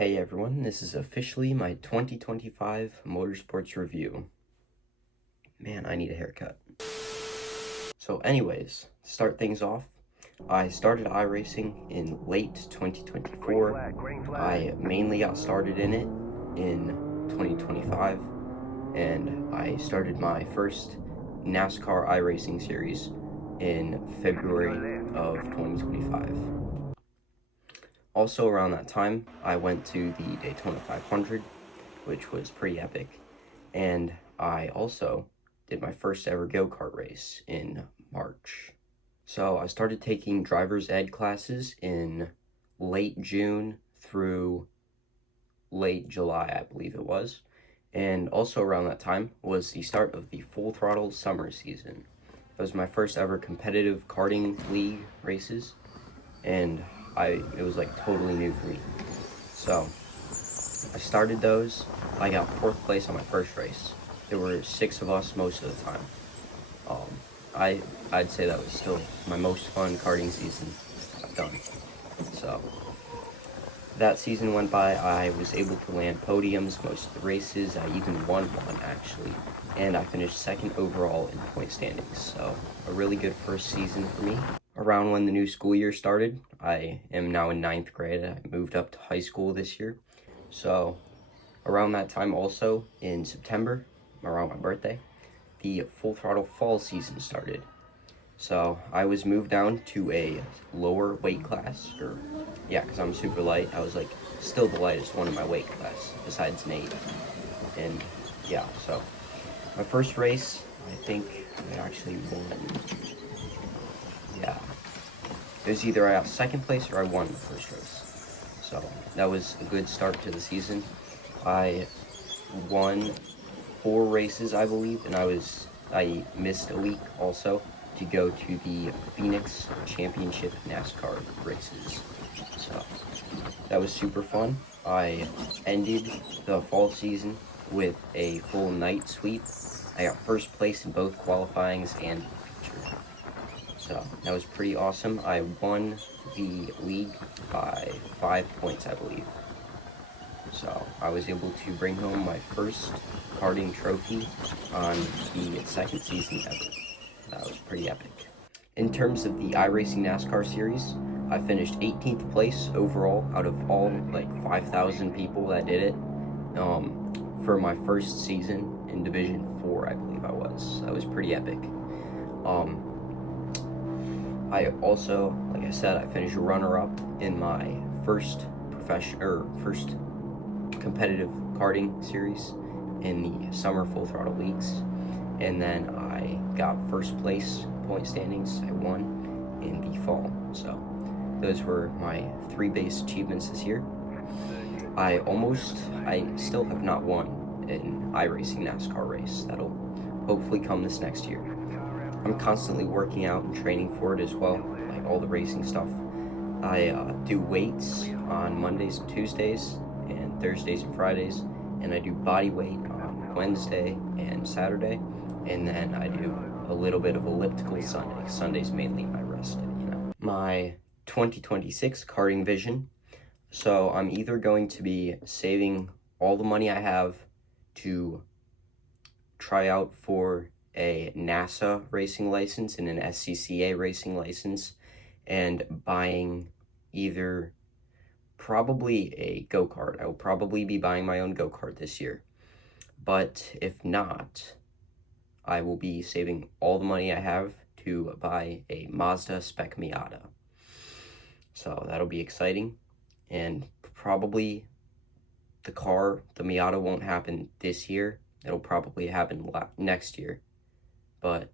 Hey everyone, this is officially my 2025 Motorsports review. Man, I need a haircut. So anyways, to start things off, I started iRacing in late 2024. I mainly got started in it in 2025, and I started my first NASCAR iRacing series in February of 2025. Also around that time, I went to the Daytona 500, which was pretty epic, and I also did my first ever go-kart race in March. So I started taking driver's ed classes in late June through late July, I believe it was. And also around that time was the start of the Full Throttle summer season. It was my first ever competitive karting league races, and it was like totally new for me. So I started those. I got 4th place on my first race. There were 6 of us most of the time. I'd say that was still my most fun karting season I've done. So that season went by. I was able to land podiums most of the races. I even won one actually, and I finished 2nd overall in point standings. So a really good first season for me. Around when the new school year started, I am now in 9th grade. I moved up to high school this year. So around that time also, in September, around my birthday, the Full Throttle fall season started. So I was moved down to a lower weight class, because I'm super light. I was like still the lightest one in my weight class, besides Nate. And yeah, so my first race, I think I actually won. Yeah. It was either I got 2nd place or I won the first race. So that was a good start to the season. I won 4 races, I believe, and I missed a week also to go to the Phoenix Championship NASCAR races. So that was super fun. I ended the fall season with a full night sweep. I got 1st place in both qualifyings and feature. So that was pretty awesome. I won the league by 5 points, I believe. So I was able to bring home my first karting trophy on the 2nd season ever. That was pretty epic. In terms of the iRacing NASCAR series, I finished 18th place overall out of all like 5,000 people that did it. For my first season in Division 4, I believe I was. That was pretty epic. I also, like I said, I finished runner-up in my first competitive karting series in the summer Full Throttle leagues, and then I got 1st place point standings. I won in the fall. So those were my 3 biggest achievements this year. I still have not won an iRacing NASCAR race. That'll hopefully come this next year. I'm constantly working out and training for it as well, like all the racing stuff. I do weights on Mondays and Tuesdays, and Thursdays and Fridays, and I do body weight on Wednesday and Saturday, and then I do a little bit of elliptical Sunday. Sunday's mainly my rest day, My 2026 karting vision. So I'm either going to be saving all the money I have to try out for a NASA racing license and an SCCA racing license, and buying either probably a go-kart. I will probably be buying my own go-kart this year. But if not, I will be saving all the money I have to buy a Mazda Spec Miata. So that'll be exciting. And probably the Miata won't happen this year. It'll probably happen next year. But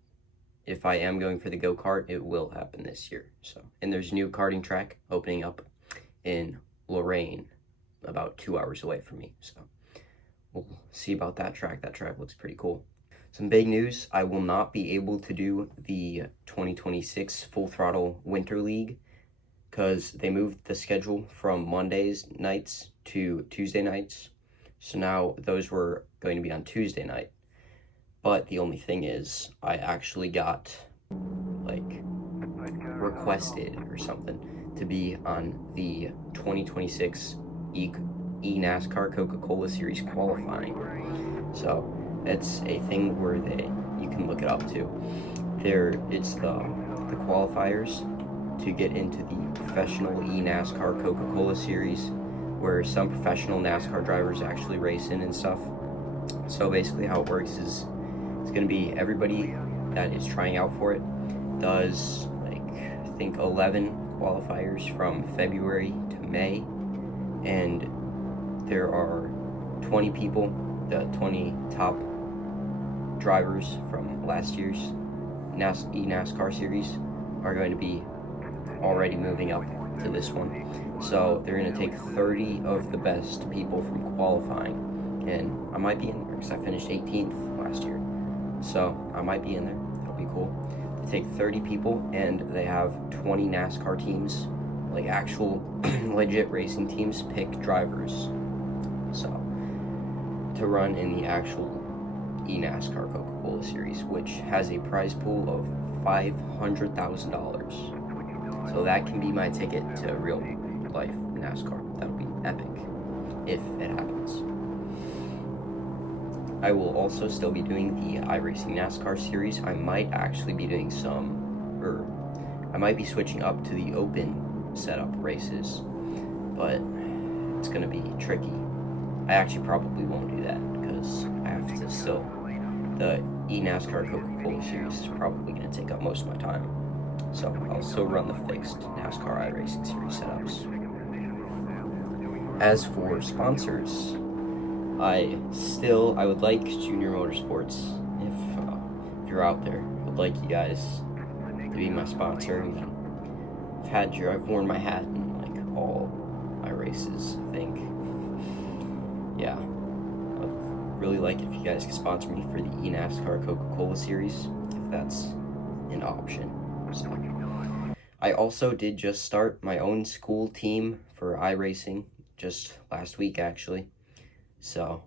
if I am going for the go-kart, it will happen this year. So, and there's a new karting track opening up in Lorraine, about 2 hours away from me. So we'll see about that track. That track looks pretty cool. Some big news: I will not be able to do the 2026 Full Throttle Winter League because they moved the schedule from Mondays nights to Tuesday nights. So now those were going to be on Tuesday night. But the only thing is, I actually got, requested or something to be on the 2026 eNASCAR Coca-Cola Series qualifying. So it's a thing where you can look it up too. It's the qualifiers to get into the professional eNASCAR Coca-Cola Series, where some professional NASCAR drivers actually race in and stuff. So basically how it works is it's going to be everybody that is trying out for it does, like, I think 11 qualifiers from February to May, and there are 20 people, the 20 top drivers from last year's eNASCAR series are going to be already moving up to this one. So they're going to take 30 of the best people from qualifying, and I might be in there because I finished 18th last year. So I might be in there. That'll be cool. They take 30 people, and they have 20 NASCAR teams, like actual legit racing teams, pick drivers. So to run in the actual eNASCAR Coca-Cola Series, which has a prize pool of $500,000. So that can be my ticket to real life NASCAR. That'll be epic if it happens. I will also still be doing the iRacing NASCAR series. I might actually be doing I might be switching up to the open setup races, but it's gonna be tricky. I actually probably won't do that because I have to still, the eNASCAR Coca-Cola series is probably gonna take up most of my time. So I'll still run the fixed NASCAR iRacing series setups. As for sponsors, I would like Junior Motorsports, if you're out there, I would like you guys to be my sponsor. I mean, I've worn my hat in like all my races, I think. Yeah, I'd really like it if you guys could sponsor me for the eNASCAR Coca-Cola series, if that's an option. So I also did just start my own school team for iRacing just last week, actually. So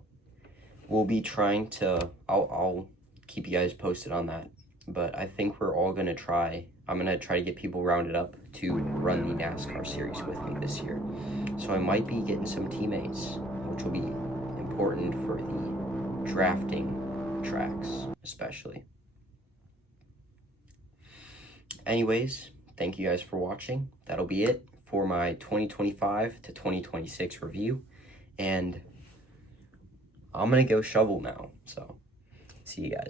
we'll be trying to, I'll keep you guys posted on that. But I think I'm going to try to get people rounded up to run the NASCAR series with me this year. So I might be getting some teammates, which will be important for the drafting tracks, especially. Anyways, thank you guys for watching. That'll be it for my 2025 to 2026 review. And I'm going to go shovel now. So, see you guys.